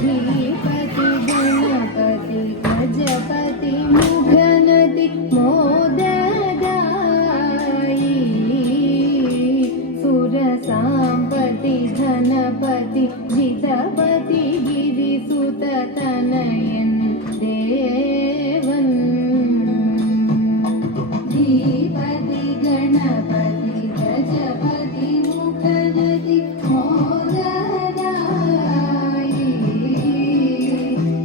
धीपति गणपति गजपति मुघनति मोददायि सुरसाम्पति धनपति जितपति गिरिसुततनयन् देवन् धीपति गणपति गजपति मुखनति मोददायि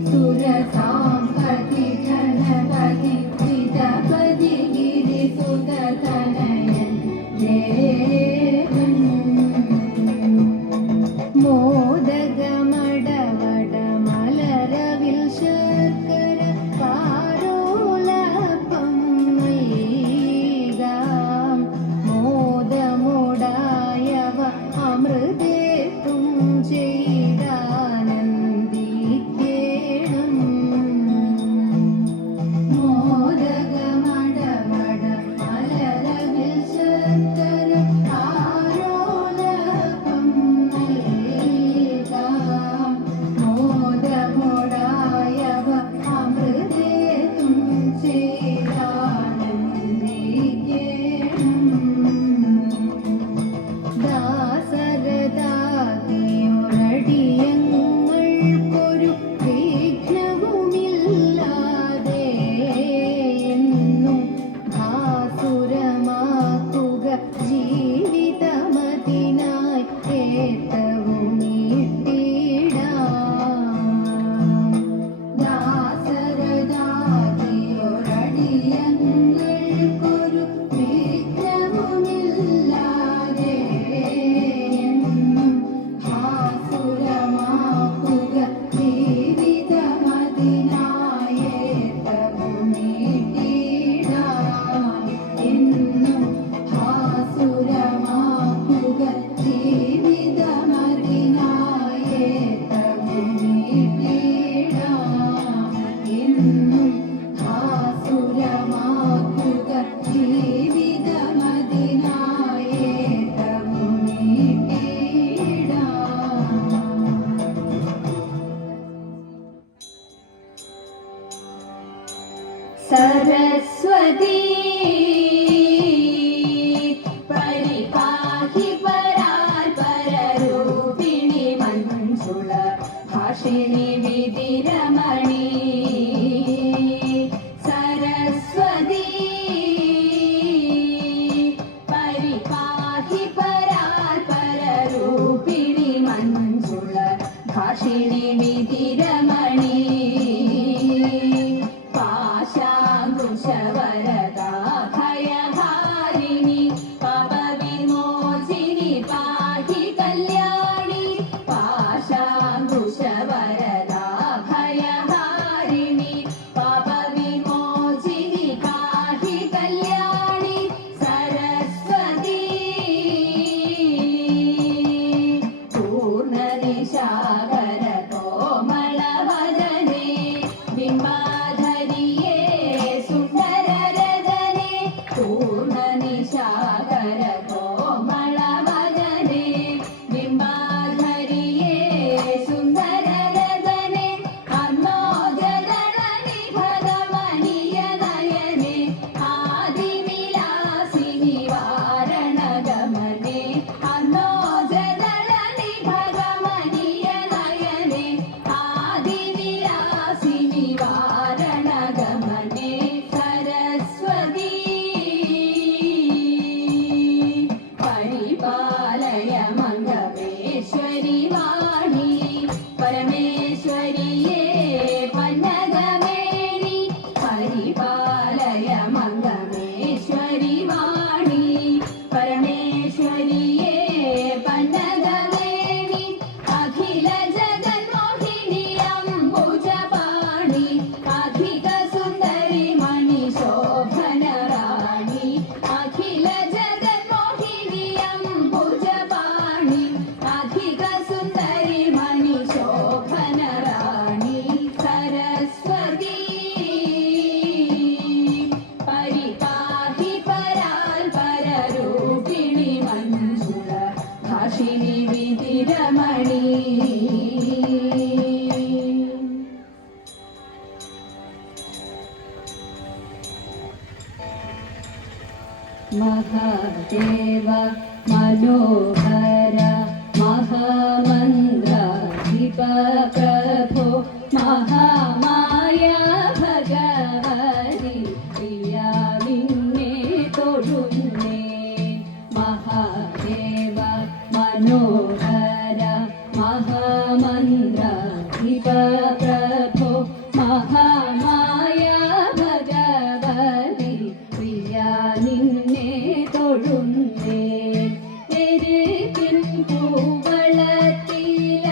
सुरसाम्पति धनपति जितपति गिरिसुततनयन् देवन् മോദകമടവട മലരവിൽ ശർക്കര പാരോലപ്പം നൽകാം മോദമോടായവ അമൃതേത്തും ചെയ്താനന്ദിക്കേണം മോദകമടവട മലരവിൽ ശർക്കര പാരോലപ്പം നൽകാം മോദമോടായവ അമൃതേത്തും ചെയ്താനന്ദിക്കേണം ദാസരഥാതിയൊരടിയങ്ങൾക്കൊരു വിഘ്നവുമില്ലാതെ എന്നും ഭാസുരമാക്കുക ജീവിതമതിനായി ഏറ്റവുമീട്ടിടാം ദാസരഥാതിയൊരടിയങ്ങൾക്കൊരു വിഘ്നവുമില്ലാതെ എന്നും ഭാസുരമാക്കുക ജീവിതമതിനായി ഏറ്റവുമീട്ടിടാം എന്നും ഭാസുരമാക്കുക ജീവിതമതിനായി ഏറ്റവുമീട്ടിടാം എന്നും ഭാസുരമാക്കുക ജീവിതമതിനായി ഏറ്റവുമീട്ടിടാം सरस्वती परिपाहि परात्पररूपिणि मञ्जुळ भाषिणि विधिरमणि सरस्वती परिपाहि परात्पररूपिणि मञ्जुळ भाषिणि विधिरमणि पाशाङ्कुशवरदा भयहारिणि पापविमोचिनि पाहि कल्याणि पाशाङ्कुशवरदा भयहारिणि पापविमोचिनि पाहि कल्याणि सरस्वती पूर्णनिशाकर कोमलवदने बिम्बाधरिये सुन्दररदने पूर्णनिशाकर कोमलवदने बिम्बाधरिये सुन्दररदने अर्णोजदलनिभगमनीयनयने आदिविलासिनि वारणगमने अर्णोजदलनिभगमनीयनयने आदिविलासिनि वारणगमने सरस्वती परिपालय मङ्गमेश्वरि वाणी परमेश्वरिये पन्नगमेणि परिपालय मङ्गमेश्वरि वाणी परमेश्वरिये पन्नगमेणि अखिल जगन्मोहिनि अम्बुजपाणि अधिक सुन्दरि मणिशोभनराणि अखिल जगन्मोहिनि अम्बुजपाणि अधिक सुन्दरि मणिशोभनराणि सरस्वती परिपाहि परात्पररूपिणि मञ्जुळ भाषिणि विधिरमणि महामन्त्राधिप प्रभो महामाय भगवति प्रिया निन्ने തൊഴുന്നേ महादेव मनोहर महामन्त्राधिप प्रभो महामाय भगवति प्रिया നിന്നെ തൊഴുന്നേ എരികിൻ പൂവളത്തില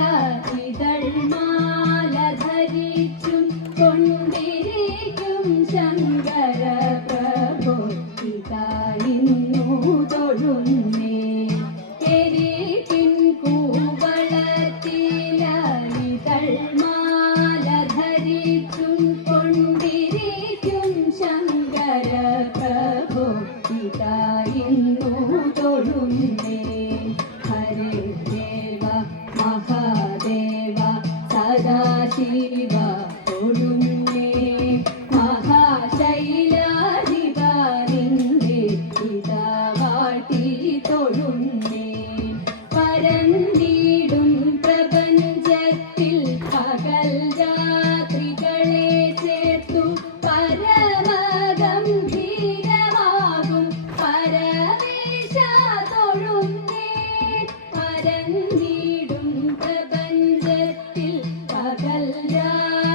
ഇതൾമാല ധരിച്ചും കൊണ്ടിരിക്കും ശങ്കര പ്രഭോ ഇതായിരുന്നു തൊഴുന്നേ എരികിൻ പൂവളത്തില ഇതൾമാല ധരിച്ചും കൊണ്ടിരിക്കും ശങ്കര പ്രഭോ ഇതായിരുന്നു തൊഴുന്നേ ഹരേ ദേവ മഹാദേവ സദാശിവ തൊഴുന്നേ മഹാശൈലാധിപ നിന്നെ ഇതാ വാഴ്ത്തി തൊഴുന്നേ പരന്നിടും പ്രപഞ്ചത്തിൽ പകൽ രാത്രികളെ ചേർത്തു പരമഗംഭീരമാകും പരമേശ തൊഴുന്നേ പരന്നിടും പ്രപഞ്ചത്തിൽ പകൽ രാത്രികളെ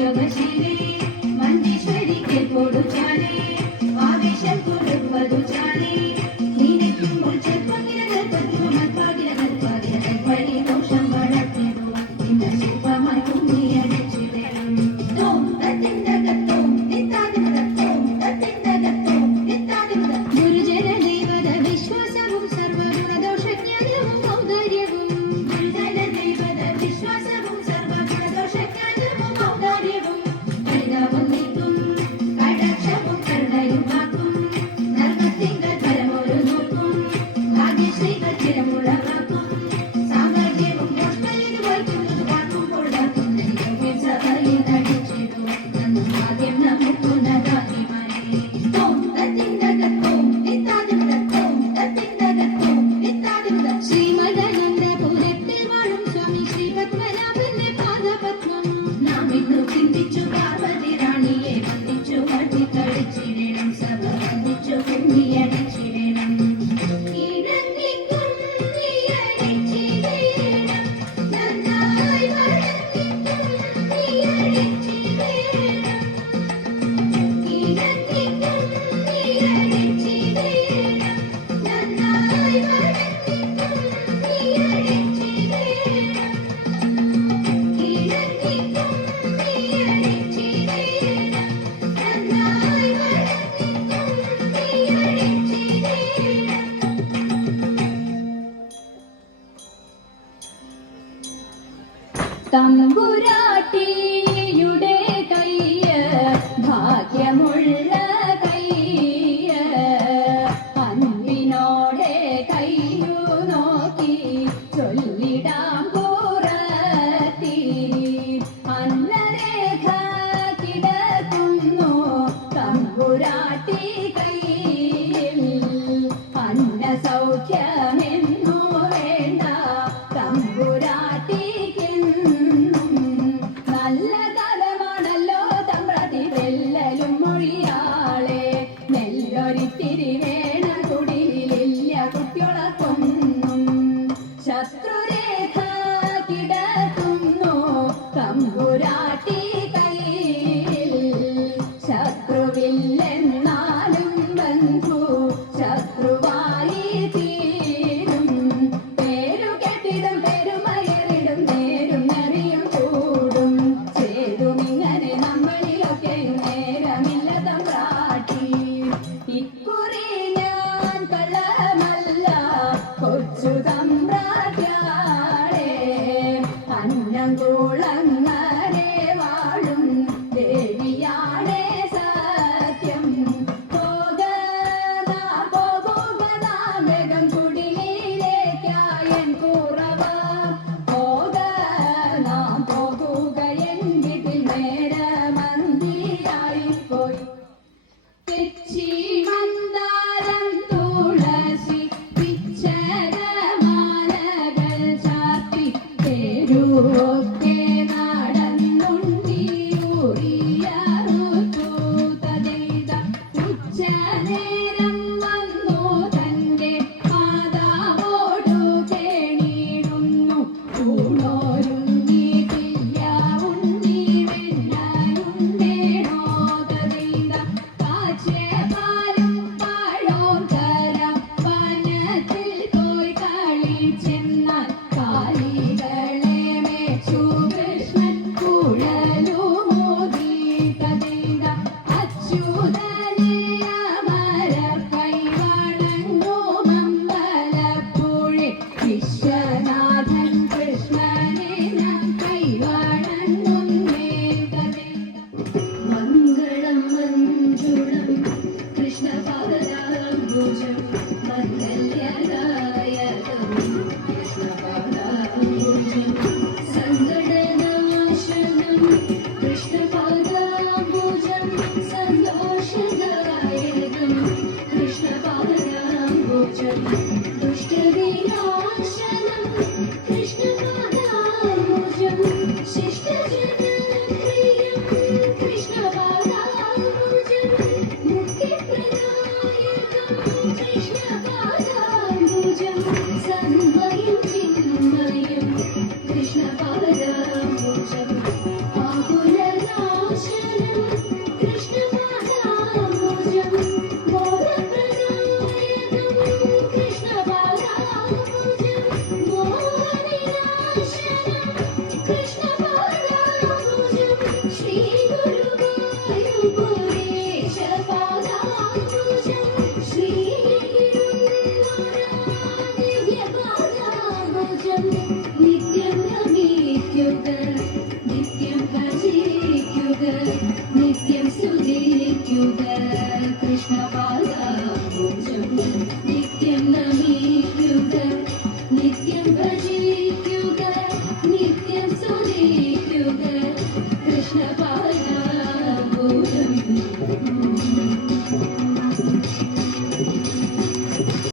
ഉദ്യോഗശീലേ മഞ്ചേശ്വരിക്ക് കൊടുച്ചാലേ ആവേശം കൊടുപ്പതു ചാലേ നീനയ്ക്കുമ്പോൾ ചെറുപ്പകിരകൾ പതിമപ്പാകിരകൾ പാകിരകൾ വഴി ദോഷം വളർത്തിടുവാൻ ഇന്ന ശില്പമായി കുമ്മിയടിച്ചിടണം തോം തത്തിന്തകത്തോം നിത്താതിമതത്തോം തത്തിന്തകത്തോം നിത്താതിമത ഗുരുജന ദൈവത വിശ്വാസവും സർവഗുണദോഷജ്ഞാനവും ഔദാര്യവും ഗുരുജന ദൈവത വിശ്വാസവും സർവഗുണദോഷജ്ഞാനവും ഔദാര്യവും പരിതാപം നീക്കും കടാക്ഷവും കരുണയും കാക്കും ധർമ്മത്തിങ്കൽ പരമൊരു നോക്കും ഭാഗ്യശ്രീകൾ ചിരമുളവാക്കും സാമ്രാജ്യവും ദോഷമലിന് വഹിക്കുന്നത് കാക്കുമ്പോൾ കാക്കുന്നതിനും സഭയിൽ നടിച്ചിടും നന്നു ആദ്യം നമുക്കുന്നതാദ്യമായി തോം തത്തിന്തകത്തോം നിത്താതിമതത്തോം തത്തിന്തകത്തോം നിത്താതിമത ശ്രീമദാനന്ദപുരത്തിൽ വാഴും സ്വാമി ശ്രീ പത്മനാഭന്റെ പാദപത്മം നാം ഇന്നു ചിന്തിച്ചു പാർവതി റാണിയെ വന്ദിച്ചു വട്ടിക്കളിച്ചിടണം സഭ വന്ദിച്ചു കുമ്മിയടിച്ചിടണം ഇടങ്ങിക്കും നീയടിച്ചിടണം നന്നായി വടങ്ങിക്കും നീയടിച്ചിടണം ഇടങ്ങിക്കും നീയടിച്ചിടണം നന്നായി വടങ്ങിക്കും നീയടിച്ചിടണം ഇടങ്ങിക്കും നീയടിച്ചിടണം നന്നായി വടങ്ങിക്കും നീയടിച്ചിടണം തമ്പുരാട്ടിയുടെ കയ്യ് ഭാഗ്യമുള്ള കയ്യ് അൻപിനോടെ കയ്യു നോക്കി ചൊല്ലിടാം പുറത്തി അന്നരേഖ കിടക്കുന്നു തമ്പുരാട്ടി കയ്യിൽ അന്ന സൗഖ്യമെന്നു വേണ്ട തമ്പുരാട്ടിക്കെന്നും നല്ല കാലമാണല്ലോ തമ്പ്രാട്ടി വെല്ലലും മൊഴിയാളെ നെല്ലൊരിത്തിരി വേണം കുടിലില്ല കുട്ടികളൊക്കൊന്നും ശത്രുരേഖ കിടക്കുന്നു തമ്പുരാട്ടി കയ്യിൽ ശത്രുവില്ലെന്നാലും ബന്ധു ശത്രുവായി തീരും പേരു കെട്ടിടും പെരുമയറിടും നേരും നെറിയും കൂടും ചേരുമിങ്ങനെ നമ്മളിലൊക്കെയും നേരമില്ല തമ്പ്രാട്ടി ഇക്കുറി ഞാൻ കള്ളമല്ല കൊച്ചു തമ്പ്രാട്ടിയാളെ അന്നം കുളങ്ങരെ വാഴും ദേവിയാണേ സത്യം പോകുക വേഗം കുടിലേക്കായൻ കുറവ പോകുക എൻ വീട്ടിൽ നേരമന്തിയായിപ്പോയി തെച്ചി മന്ദാരം തുളസി പിച്ചരമാലകൾ ചാർത്തി തെരുവൊക്കെ നടന്നുണ്ടി ഊറിയറുത്തു തതെയ്ത ഉച്ചനേരം വന്നു തന്റെ മാതാവോടു കേണിടുന്നു ഊണോരുങ്ങിയിട്ടില്ല ഉണ്ണി വെണ്ണനുണ്ടേണോ തതെയ്ത കാച്ചേ പാല ീ